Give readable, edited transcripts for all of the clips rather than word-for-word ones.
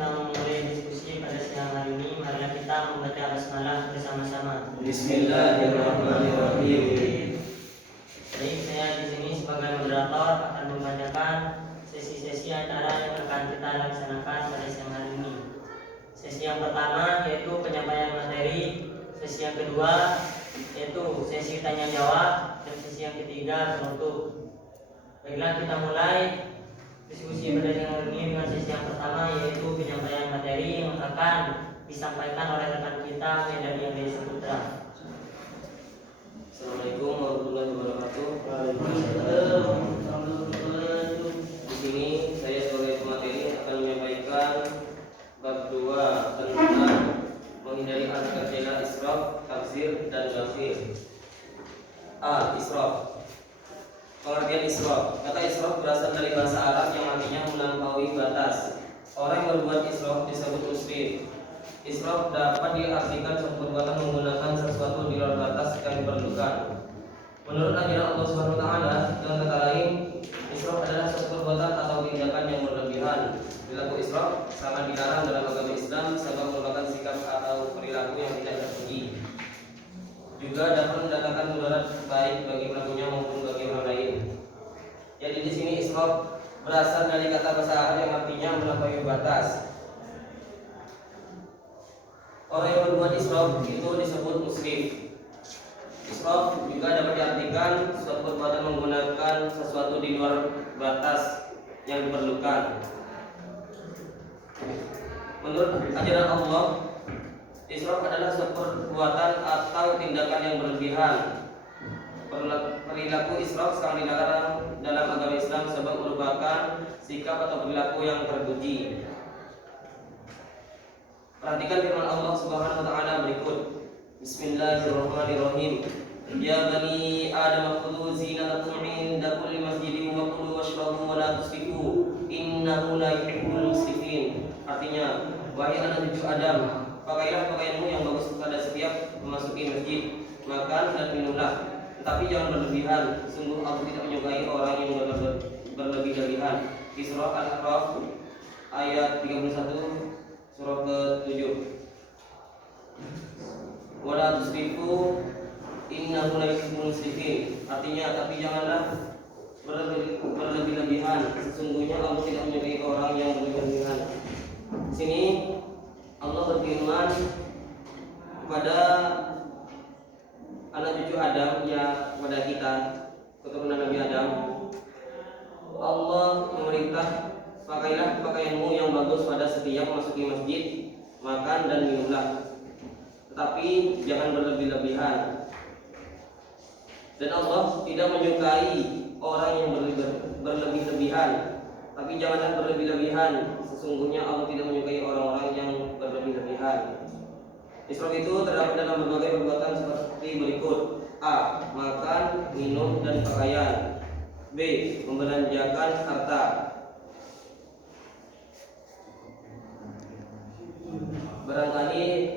kita memulai diskusi pada siang hari ini, marilah kita membaca basmalah bersama-sama. Bismillahirrahmanirrahim. Baik, saya di sini sebagai moderator akan membacakan sesi-sesi acara yang akan kita laksanakan pada siang hari ini. Sesi yang pertama yaitu penyampaian materi, sesi yang kedua yaitu sesi tanya jawab, dan sesi yang ketiga penutup. Baiklah, kita mulai diskusi pada siang hari ini dengan sesi yang pertama yaitu penyampaian materi yang akan disampaikan oleh rekan kita Medani Abdi Saputra. Assalamualaikum warahmatullahi wabarakatuh. Di sini saya sebagai pemateri akan menyampaikan bab 2 tentang menghindari al-kajilah israf, takzir, dan ghafir. Israf. Pengertian israf. Kata israf berasal dari bahasa Arab yang artinya melampaui batas. Orang yang berbuat israf disebut musrif. Israf dapat diartikan suatu perbuatan menggunakan sesuatu di luar batas yang diperlukan. Menurut ajaran Allah Subhanahu wa taala, dengan kata lain, israf adalah suatu perbuatan atau tindakan yang berlebihan. Perilaku israf sangat dilarang dalam agama Islam sebab merupakan sikap atau perilaku yang tidak terpuji. Juga dapat mendatangkan mudarat baik bagi pelakunya maupun bagi orang lain. Jadi di sini israf berasal dari kata bahasa Arab yang artinya melampaui batas. Orang yang berbuat israf itu disebut musrif. Israf juga dapat diartikan suatu perbuatan menggunakan sesuatu di luar batas yang diperlukan. Menurut ajaran Allah, israf adalah suatu perbuatan atau tindakan yang berlebihan. Perilaku israf sangat dilarang dalam agama Islam sebab merupakan sikap atau perilaku yang terpuji. Perhatikan firman Allah Subhanahu wa taala berikut. Bismillahirrahmanirrahim. Ya bani Adam khudhu zinatakum 'inda kulli masjidin wa kulu washrabu wa la tusrifu innahu la yuhibbul musrifin. Artinya, wahai anak cucu Adam, pakailah pakaianmu yang bagus pada setiap memasuki masjid, makan dan minumlah, tetapi jangan berlebihan. Sungguh aku tidak menyukai orang yang berlebih-lebihan. Di surah Al-A'raf ayat 31 surah ke-7. Wala tusrifu innahu la yuhibbul musrifin. Artinya, tapi janganlah berlebih-lebihan. Sesungguhnya Allah tidak menyukai orang yang berlebih-lebihan. Di sini Allah berfirman kepada anak cucu Adam, ya kepada kita keturunan Nabi Adam. Allah memerintah, pakailah pakaianmu yang bagus pada setiap memasuki masjid, makan dan minumlah, tetapi jangan berlebih-lebihan. Dan Allah tidak menyukai orang yang berlebih-lebihan, tapi janganlah berlebih-lebihan. Sesungguhnya Allah tidak menyukai orang-orang yang berlebih-lebihan. Israf itu terdapat dalam berbagai perbuatan seperti berikut: A. Makan, minum, dan pakaian. B. Membelanjakan harta. Barangkali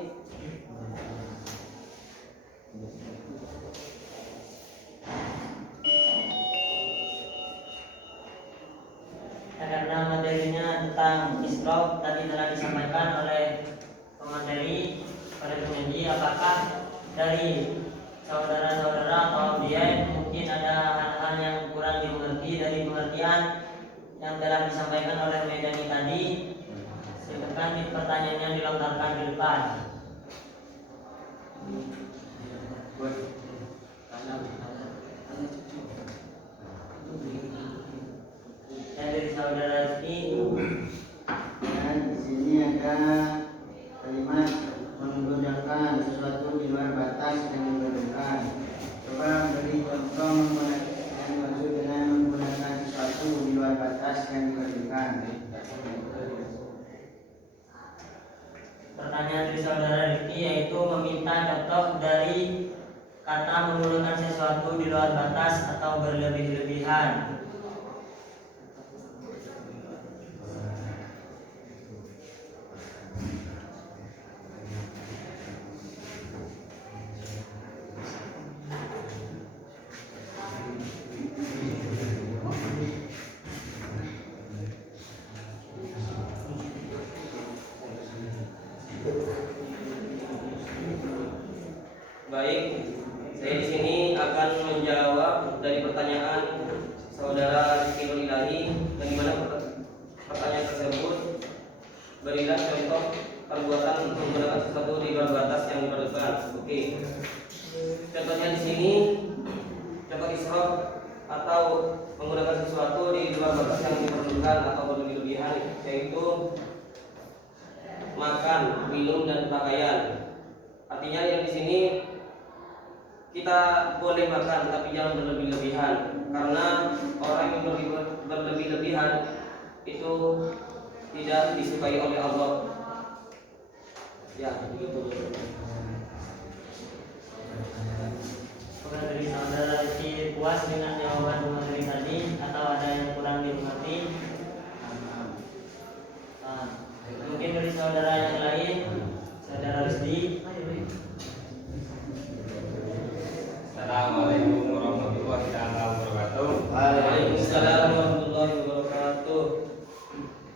karena materinya tentang israf tadi telah disampaikan oleh pemateri pada penyaji, apakah dari saudara-saudara atau audiens mungkin ada hal-hal yang kurang dimengerti dari pengertian yang telah disampaikan oleh Medani tadi? Silakan pertanyaannya dilontarkan di depan. Dari saudara ini, dan di sini ada kalimat menggunakan sesuatu di luar batas yang diperlukan. Coba beri contoh yang dimaksud dengan menggunakan sesuatu di luar batas yang diperlukan. pertanyaan dari saudara Riki yaitu meminta contoh dari kata menggunakan sesuatu di luar batas atau berlebih-lebihan. Baik, saya di sini akan menjawab dari pertanyaan saudara Rizky Ilahi. Bagaimana pertanyaan tersebut? Berilah contoh perbuatan menggunakan sesuatu di luar batas yang diperlukan. Oke. Contohnya di sini contoh israf atau menggunakan sesuatu di luar batas yang diperlukan atau berlebihan, yaitu makan, minum dan pakaian. Artinya yang di sini kita boleh makan tapi jangan berlebih-lebihan, karena orang yang berlebih-lebihan itu tidak disukai oleh Allah. Ya, begitu. Apakah dari saudara Rizky puas dengan jawaban materi tadi atau ada yang kurang dimengerti? Mungkin dari saudara yang lain, saudara Rizky. Assalamualaikum warahmatullahi wabarakatuh. Waalaikumsalam warahmatullahi wabarakatuh.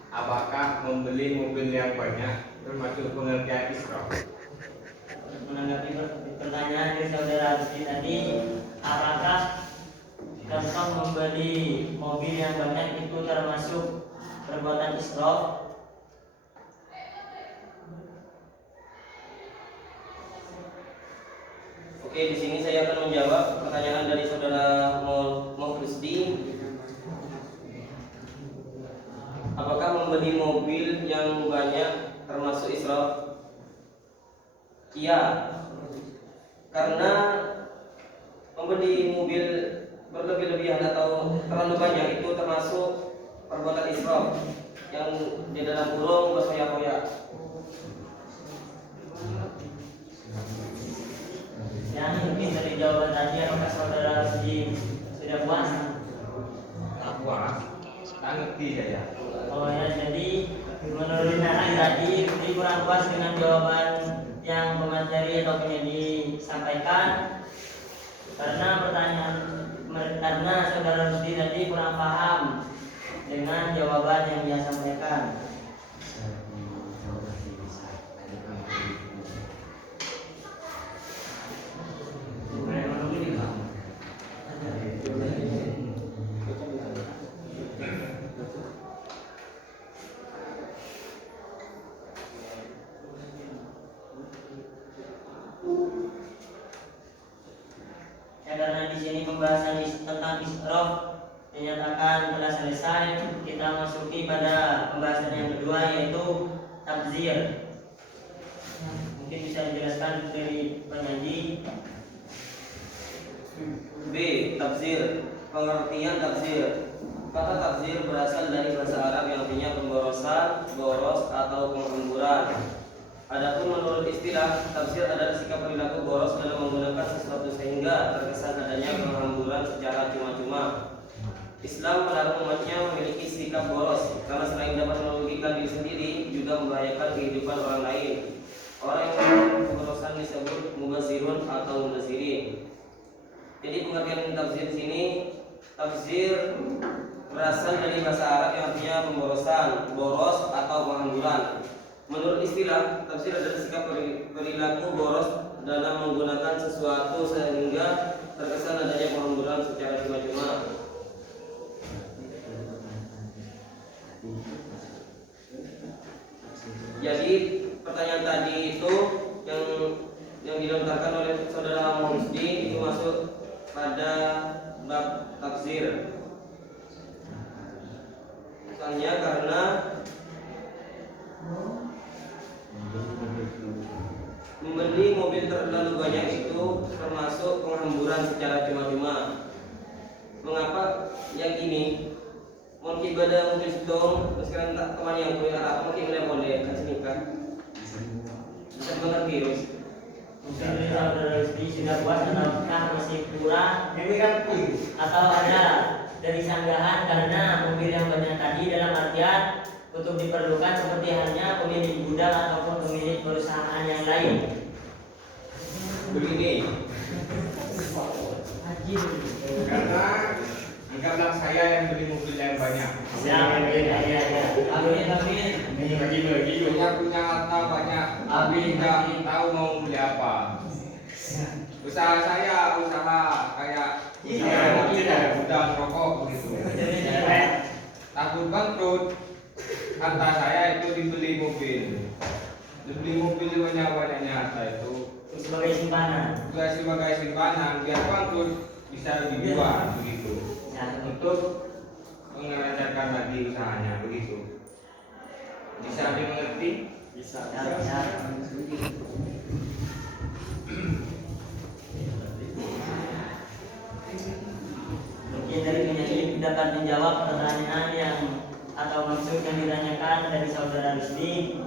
Apakah membeli mobil yang banyak termasuk pengertian israf? Menanggapi pertanyaan dari saudara Rizky tadi, apakah contoh membeli mobil yang banyak itu termasuk perbuatan israf? Oke, di sini saya akan menjawab pertanyaan dari saudara Mohrisdi. Apakah membeli mobil yang banyak termasuk israf? Iya, karena membeli mobil berlebih-lebihan atau terlalu banyak itu termasuk perbuatan israf yang di dalam kurung bersoyak-soyak. Yang mungkin dari jawaban tadi, apakah saudara Rizky sudah puas? Tak puas, tak ngerti saya. Oh ya, jadi menurut Nana tadi Rizky kurang puas dengan jawaban yang pemateri atau penyanyi disampaikan, karena saudara Rizky tadi kurang paham dengan jawaban yang dia sampaikan. Karena di sini pembahasan tentang israf dinyatakan telah selesai, kita masuki pada pembahasan yang kedua, yaitu tabzir. Mungkin bisa dijelaskan dari penyaji. B. Tafsir. Pengertian tafsir. Kata tafsir berasal dari bahasa Arab yang artinya pemborosan, boros atau penghamburan. Adapun menurut istilah, tafsir adalah sikap perilaku boros dalam menggunakan sesuatu sehingga terkesan adanya penghamburan secara cuma-cuma. Islam melarang umatnya memiliki sikap boros karena selain dapat merugikan diri sendiri, juga membahayakan kehidupan orang lain. Orang yang melakukan pemborosan disebut mubazirun atau mubazirin. Jadi pengertian tafsir di sini, tafsir berasal dari bahasa Arab yang artinya pemborosan, boros atau penghamburan. Menurut istilah, tafsir adalah sikap perilaku boros dalam menggunakan sesuatu sehingga terkesan adanya penghamburan secara cuma-cuma. Jadi pertanyaan tadi itu yang dilontarkan oleh saudara Mohrisdi itu masuk pada bab tafsir. Misalnya karena membeli mobil terlalu banyak itu termasuk penghamburan secara cuma-cuma. Mengapa yang ini? Mungkin pada mobil sedong, sekarang tak teman yang punya arah, mungkin boleh kasih nikah. Bisa mengerti, Rus. Mungkin dari saudara Rizky sudah puas ataukah masih kurang? Atau ada dari sanggahan karena mobil yang banyak tadi dalam artian untuk diperlukan seperti halnya pemilik gudang ataupun pemilik perusahaan yang lain. Begini, karena anggaplah saya yang beli mobil yang banyak. Bagi-bagi, punya harta banyak, tapi tidak tahu mau beli apa. usaha saya usaha kayak gudang rokok begitu. Takut bangkrut, harta saya itu dibeli mobil banyak-banyaknya harta itu sebagai simpanan. sebagai simpanan biar bangkrut bisa dijual begitu untuk mengelancarkan lagi usahanya begitu. Bisa dimengerti? Bisa. Mungkin dari penyanyi dapat menjawab pertanyaan yang atau maksud yang ditanyakan dari saudara Rusdi.